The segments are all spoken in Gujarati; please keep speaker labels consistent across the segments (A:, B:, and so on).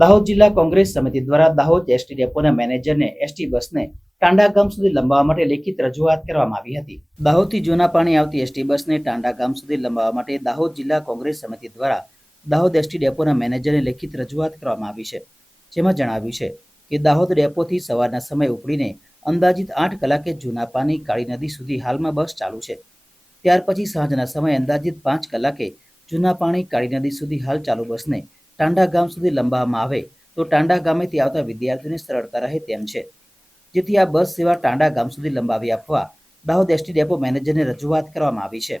A: દાહોદ જિલ્લા કોંગ્રેસ સમિતિ દ્વારા દાહોદ એસટી ડેપોના મેનેજરને એસટી બસને ટાંડા ગામ સુધી લંબાવવા માટે લેખિત રજૂઆત કરવામાં આવી હતી. દાહોદથી જૂના પાણી આવતી એસટી બસને ટાંડા ગામ સુધી લંબાવવા માટે દાહોદ જિલ્લા કોંગ્રેસ સમિતિ દ્વારા દાહોદ એસટી ડેપોના મેનેજરને લેખિત રજૂઆત કરવામાં આવી છે, જેમાં જણાવ્યું છે કે દાહોદ ડેપોથી સવારના સમય ઉપડીને અંદાજિત આઠ કલાકે જૂના પાણી કાળી નદી સુધી હાલમાં બસ ચાલુ છે. ત્યાર પછી સાંજના સમયે અંદાજિત પાંચ કલાકે જૂના પાણી કાળી નદી સુધી હાલ ચાલુ બસને ટાંડા ગામ સુધી લંબાવવામાં આવે તો ટાંડા ગામેથી આવતા વિદ્યાર્થીઓને સરળતા રહે તેમ છે. જેથી આ બસ સેવા ટાંડા ગામ સુધી લંબાવી આપવા દાહોદ એસટી ડેપો મેનેજરને રજૂઆત કરવામાં આવી છે.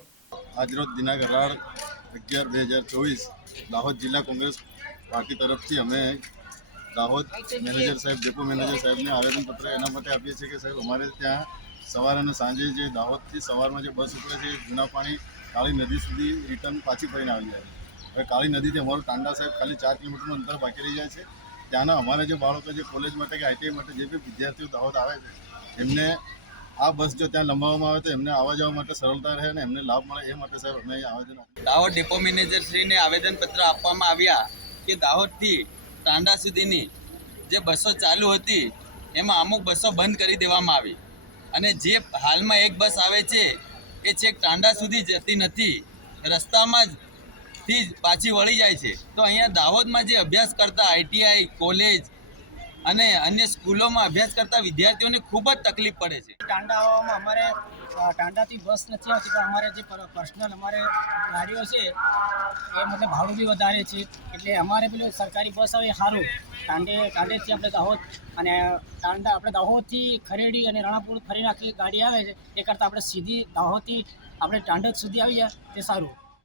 B: આજરોજ દિનાંક અઢાર અગિયાર બે હજાર ચોવીસ દાહોદ જિલ્લા કોંગ્રેસ પાર્ટી તરફથી અમે દાહોદ મેનેજર સાહેબ, ડેપો મેનેજર સાહેબને આવેદનપત્ર એના માટે આપીએ છીએ કે સાહેબ, અમારે ત્યાં સવાર અને સાંજે જે દાહોદથી સવારમાં જે બસ ઉપડે છે જૂના પાણી કાળી નદી સુધી રિટર્ન પાછી ફરીને આવી જાય હવે કાળી નદીથી અમારું ટાંડા સાહેબ ખાલી ચાર કિલોમીટરનું અંતર બાકી રહી જાય છે. ત્યાંના અમારા જે બાળકો જે કોલેજ માટે કે આઈટીઆઈ માટે જે બી વિદ્યાર્થીઓ દાહોદ આવે છે, એમને આ બસ જો ત્યાં લંબાવવામાં આવે તો એમને આવવા જવા માટે સરળતા રહે અને એમને લાભ મળે એ માટે સાહેબ અમે આવેદન.
C: દાહોદ ડેપો મેનેજરશ્રીને આવેદનપત્ર આપવામાં આવ્યા કે દાહોદથી ટાંડા સુધીની જે બસો ચાલુ હતી, એમાં અમુક બસો બંધ કરી દેવામાં આવી. અને જે હાલમાં એક બસ આવે છે, એ છેક ટાંડા સુધી જતી નથી. રસ્તામાં જ થી પાછી વળી જાય છે. તો અહીંયા દાહોદમાં જે અભ્યાસ કરતા આઈટીઆઈ કોલેજ અને અન્ય સ્કૂલોમાં અભ્યાસ કરતા વિદ્યાર્થીઓને ખૂબ જ તકલીફ પડે છે.
D: ટાંડા આવવામાં અમારે ટાંડાથી બસ નથી આવતી, પણ અમારે જે પર- પર્સનલ અમારે ગાડીઓ છે, એ મતલબ ભાડું બી વધારે છે. એટલે અમારે પેલું સરકારી બસ આવે સારું. ટાંડે, ટાંડેથી આપણે દાહોદ અને ટાંડા, આપણે દાહોદથી ખરેડી અને રણાપુર ફરી નાખી ગાડી આવે છે, એ કરતાં આપણે સીધી દાહોદથી આપણે ટાંડેજ સુધી આવી જાય, તે સારું.